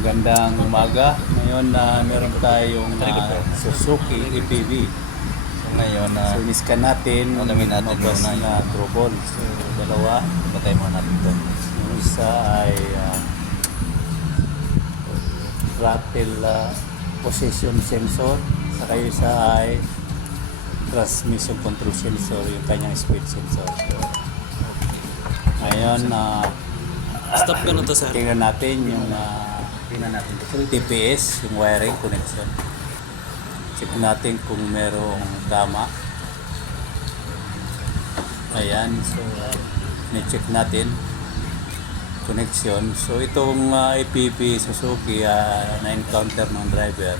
Gandang umaga. Ngayon na meron tayong Suzuki EPV. So ngayon na So iniskan natin, alamin natin mabas muna na trouble. So dalawa. patay muna natin ito. Yung isa ay throttle position sensor. Saka yung isa ay transmission control sensor, yung kanyang speed sensor. So, ngayon Stop ka na to, sir. tingnan natin yung Tingnan natin ito. TPS, yung wiring connection. Check natin kung merong tama. Ayan, so ni-check natin connection. So itong EPV Suzuki na-encounter ng driver.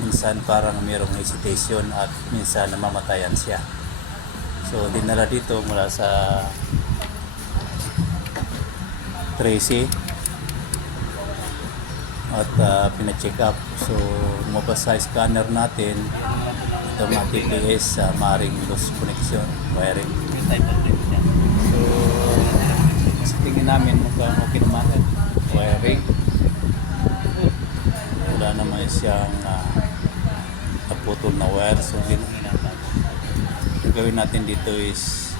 Minsan parang merong hesitation at minsan namamatayan siya. So dinala dito mula sa Tracy at pina-check up. So lumabas sa scanner natin ito mga TPS maring loose connection wiring. So sa tingin namin mukhang okay naman wiring, wala naman siyang naputol na wire. So yung gawin natin dito is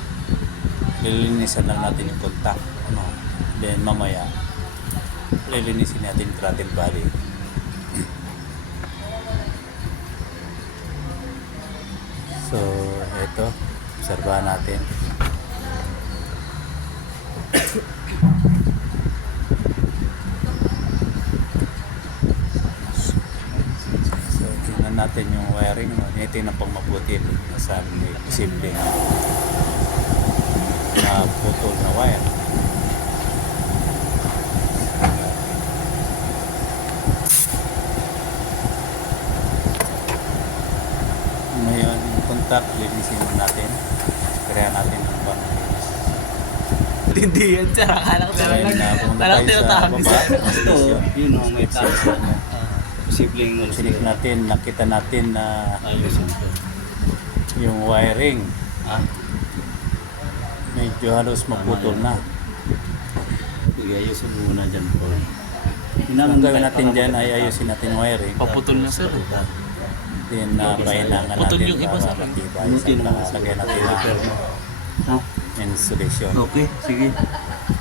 lilinisan lang natin yung contact, then mamaya lilinisin natin yung throttle body. So ito, obserbahan natin. So tingnan natin yung wiring, tingnan pang mabuti saan may posible na putol na wire. Ngayon yung contact linisin natin, kaya natin ang pang-linis. Hindi yan, sir. Akala ko Kaya na pumunta Akala ko tayo sa tinatapis. baba. Ito, yun o, may tama. Posibleng Sinik natin, nakita natin na ayusin ito. yung wiring medyo halos maputol na. Sige, ayusin mo muna dyan po. Ang gawin natin dyan ay ayusin natin yung wiring. Paputol niya, sir. Then painangan Putol natin yung iba, para sir. matibay. Saka lagyan natin ang insulation. Okay, sige.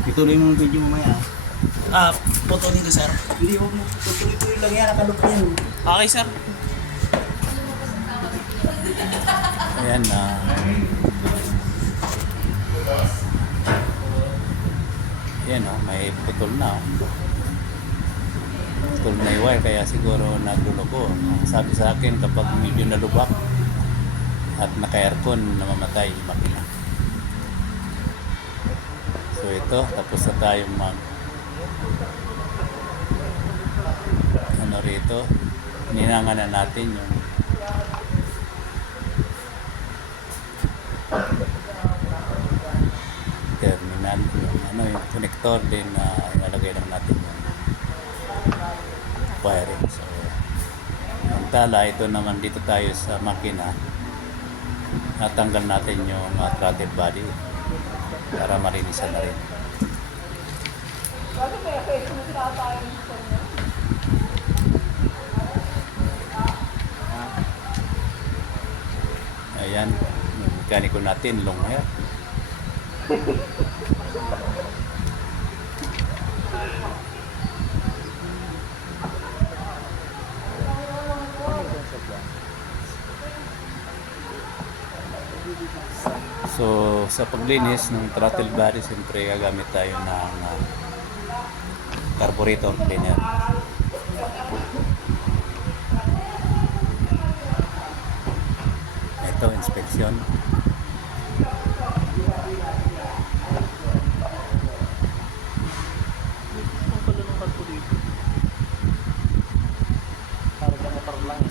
Ituloy mo ang video mamaya. Putulin ko, sir. Hindi, huwag mo. Tuloy-tuloy lang yan. Nakalok yan. Okay, sir. Ayan yan may putol na. Putol na yung wire kaya siguro nagulo ko. Sabi sa akin kapag medyo nalubak at naka-aircon namamatay yung makina. So ito, tapos na tayo rito. Ninangan na natin yung terminal, yung connector din ilalagay lang natin yung wiring. So tala ito naman dito tayo sa makina, natanggal natin yung throttle body para marinisan na rin. Ayan, yung mekaniko natin, long hair. So sa paglinis ng throttle body, siyempre gagamit tayo ng carburetor cleaner. Ito, inspection.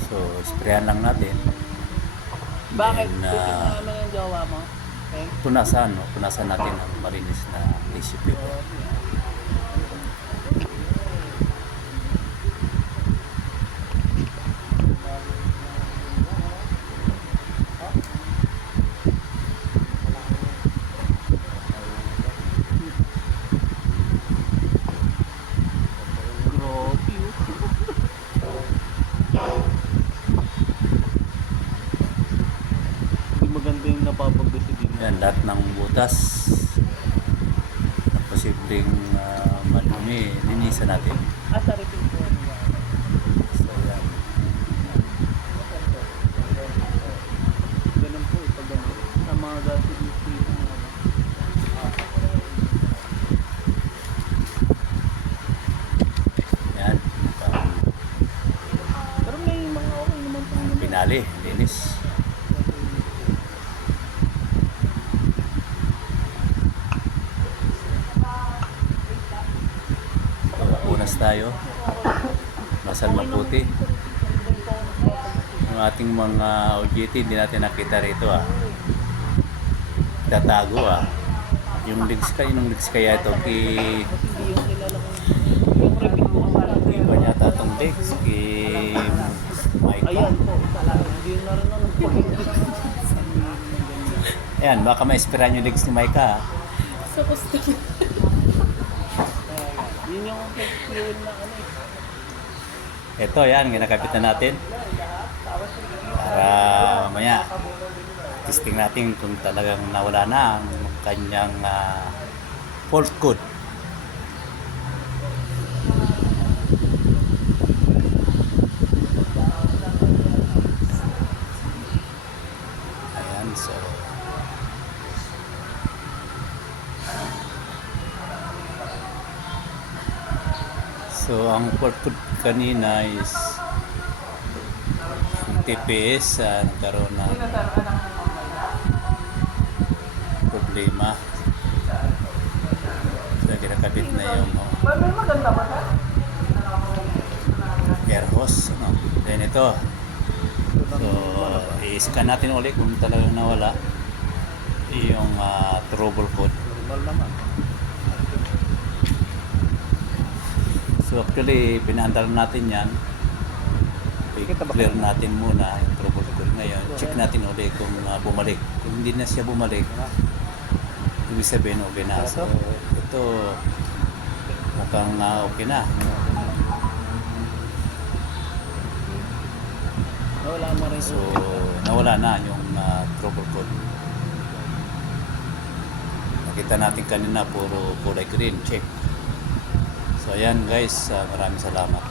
So sprayan lang natin. Bakit? And, Ano yung jowa mo? punasan natin ang malinis na tissue paper. butas na posibleng madumi, linisan natin. Sa repeat po. So yan. Ganun po, pag ganun. Sa mga dati dito. Yan. Pero may mga okay naman po yun. Pinali, linis. So, punas tayo. Masal maputi. Yung ating mga OJT, hindi natin nakita rito Tatago Yung legs kaya ito Hindi yung kilala ko. Yung repeat po kasi. iba niya tatong legs Mike. Ayan po. Hindi na rin ano po. Ayan, baka ma-esperahan yung legs ni Micah. Sa gusto. Yun yung fuel na ano eh. Ito, yan, ginakapit na natin. Para mamaya, testing natin kung talagang nawala na ang kanyang fault code. Ayan, so ang fault code kanina is yung TPS nagkaroon ng problema. So kinakabit na yung air hose. Then ito. So i-scan natin ulit kung talagang nawala yung trouble code. Normal naman. So actually, pinaandar natin yan. I-clear natin muna yung trouble code ngayon. Check natin ulit kung bumalik. Kung hindi na siya bumalik, ibig sabihin okay na. So ito, mukhang okay na. Nawala na rin. So nawala na yung trouble code. Nakita natin kanina puro kulay green. Check. So ayan guys, maraming salamat.